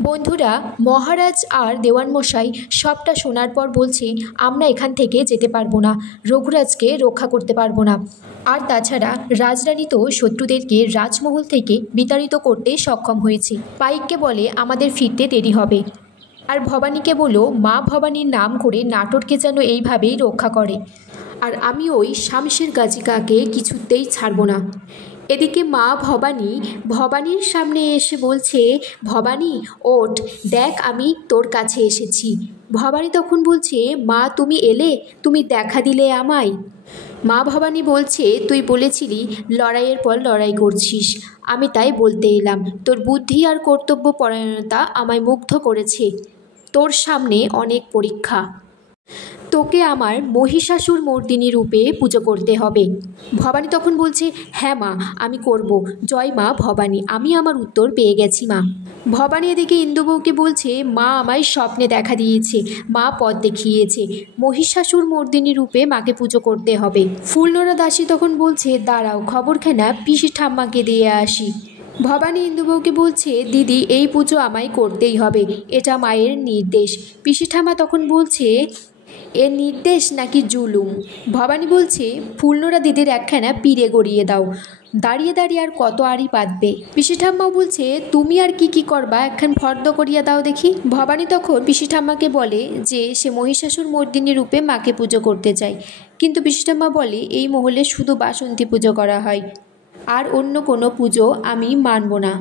বন্ধুরা, মহারাজ আর দেওয়ানমশাই সবটা শোনার পর বলছে, আমরা এখান থেকে যেতে পারবো না, রঘুরাজকে রক্ষা করতে পারবো না। আর তাছাড়া রাজরানী তো শত্রুদেরকে রাজমহল থেকে বিতাড়িত করতে সক্ষম হয়েছে। পাইককে বলে আমাদের ফিরতে দেরি হবে, আর ভবানীকে বলো মা ভবানীর নাম করে নাটোরকে যেন এইভাবেই রক্ষা করে। আর আমি ওই শামশের গাজিকাকে কিছুতেই ছাড়বো না। এদিকে মা ভবানীর সামনে এসে বলছে, ভবানী ওঠ, দেখ আমি তোর কাছে এসেছি। ভবানী তখন বলছে, মা তুমি এলে, তুমি দেখা দিলে আমায়। মা ভবানী বলছে, তুই বলেছিলি লড়াইয়ের পর লড়াই করছিস, আমি তাই বলতে এলাম। তোর বুদ্ধি আর কর্তব্যপরায়ণতা আমায় মুগ্ধ করেছে। তোর সামনে অনেক পরীক্ষা, তোকে আমার মহিষাসুর মর্দিনী রূপে পুজো করতে হবে। ভবানী তখন বলছে, হ্যাঁ মা, আমি করব। জয় মা ভবানী, আমি আমার উত্তর পেয়ে গেছি মা। ভবানী এদিকে ইন্দুবউকে বলছে, মা আমায় স্বপ্নে দেখা দিয়েছে, মা পথ দেখিয়েছে, মহিষাসুর মর্দিনী রূপে মাকে পুজো করতে হবে। ফুলনোড়া দাসী তখন বলছে, দাঁড়াও, খবরখানা পিসি ঠাম্মাকে দিয়ে আসি। ভবানী ইন্দুবউকে বলছে, দিদি এই পুজো আমায় করতেই হবে, এটা মায়ের নির্দেশ। পিসি ঠাম্মা তখন বলছে, এর নির্দেশ নাকি জুলুম? ভবানী বলছে, ফুলনোড়া দিদির একখানা পিড়ে গড়িয়ে দাও, দাঁড়িয়ে দাঁড়িয়ে আর কত আড়ি পাতবে। পিসি ঠাম্মাও বলছে, তুমি আর কি করবা, একখান ফর্দ করিয়া দাও দেখি। ভবানী তখন পিসি ঠাম্মাকে বলে যে সে মহিষাসুর মর্দিনী রূপে মাকে পুজো করতে চায়, কিন্তু পিসি ঠাম্মা বলে এই মহলে শুধু বাসন্তী পুজো করা হয়, আর অন্য কোনো পুজো আমি মানব না।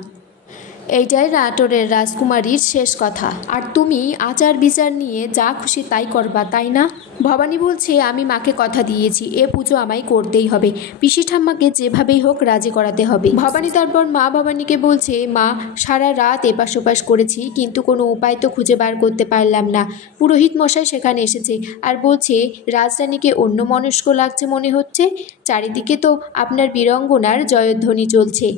এইটাই নাটোরের রাজকুমারীর শেষ কথা, আর তুমি আচার বিচার নিয়ে যা খুশি তাই করবা, তাই না? ভবানী বলছে, আমি মাকে কথা দিয়েছি, এ পুজো আমায় করতেই হবে, পিসি ঠাম্মাকে যেভাবেই হোক রাজি করাতে হবে। ভবানী তারপর মা ভবানীকে বলছে, মা সারা রাত এপাশ ওপাশ করেছি, কিন্তু কোনো উপায় তো খুঁজে বার করতে পারলাম না। পুরোহিত মশাই সেখানে এসেছে আর বলছে রাজরানীকে অন্যমনস্ক লাগছে মনে হচ্ছে, চারিদিকে তো আপনার বীরঙ্গনার জয়ধ্বনি চলছে।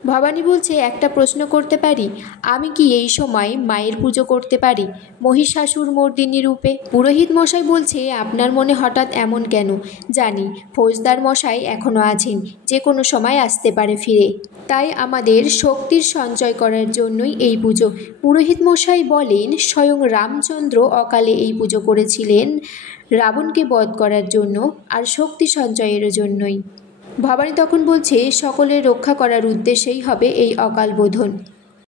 ভবানী বলছে, একটা প্রশ্ন করতে পারি? আমি কি এই সময় মায়ের পুজো করতে পারি মহিষাসুর মর্দিনী রূপে? পুরোহিত মশাই বলছে, আপনার মনে হঠাৎ এমন কেন? জানি ফৌজদার মশাই এখনও আছেন, যে কোনো সময় আসতে পারে ফিরে, তাই আমাদের শক্তির সঞ্চয় করার জন্যই এই পুজো। পুরোহিত মশাই বলেন, স্বয়ং রামচন্দ্র অকালে এই পুজো করেছিলেন রাবণকে বধ করার জন্য, আর শক্তি সঞ্চয়ের জন্যই। ভবানী তখন বলছে, সকলের রক্ষা করার উদ্দেশ্যেই হবে এই অকাল বোধন।